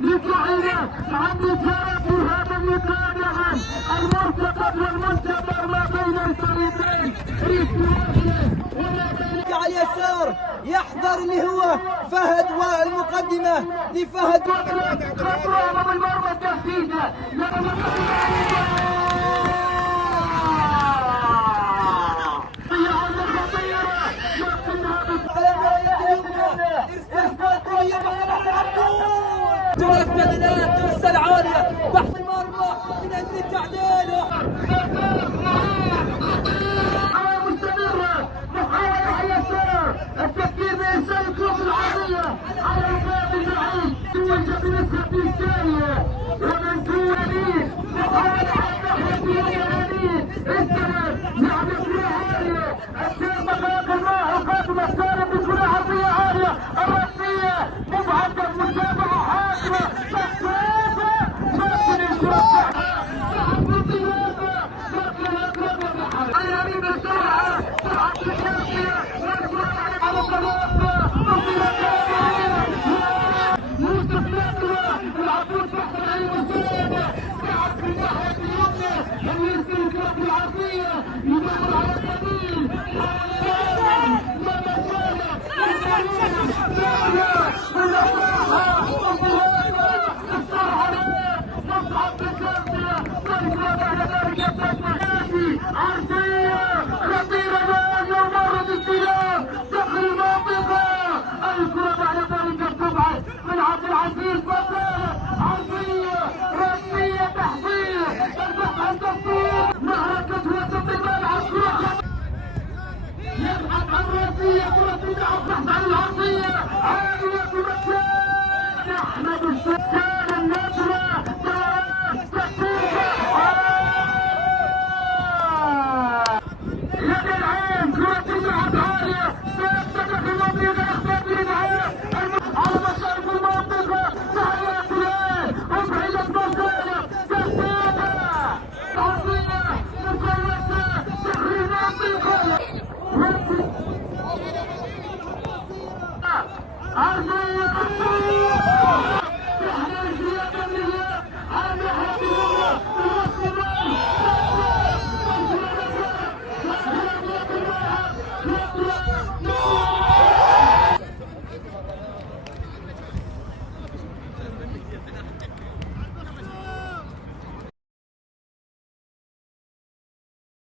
لتعيد عن إثارة هذا اللقاء المرتقب والمنتظر ما بين الفريقين. على اليسار يحضر اللي هو فهد والمقدمة لفهد. خطوة أمام المرمى التهديدة. جرت بدنات ترسل عالية بحث المرمى من أجل التعديل. مستمرة محاولة على اليسار التفكير بإرسال الكرة العرضية على الباب البعيد توجه بنسبة ثانية ومن دون يمين محاولة على الناحية اليمين استلم لعب كرة عالية الشيخ مبارك الله قادم السالم بكرة عرضية عالية الرسمية مبعدة متابعة حاسمة تصويبة لكن الكرة اليمين بسرعة سرعة الشاطئة والكرة على الطريق يوسف نصرة العبود تحت العين الزايدة سعد في الناحية اليمنى اللي يرسل الكرة العرضية يدور على اليمين عرضية خطيرة لأنه مرة استلام داخل المنطقة. الكرة بعد ذلك تبعد من عبد العزيز بطالة عرضية رسمية تحضير البحث عن تصوير معركة وسط الملعب. كرة يبحث عن رسمية كرة البحث عن العرضية عالية في مكان أحمد السكان النجمة يد العين كرة تلعب عالية تفتح المنطقة أخذت للعين على مشارف المنطقة تحية العين وبعيدة بطالة تسديدها عرضية مكلفة تحرير المنطقة عرضية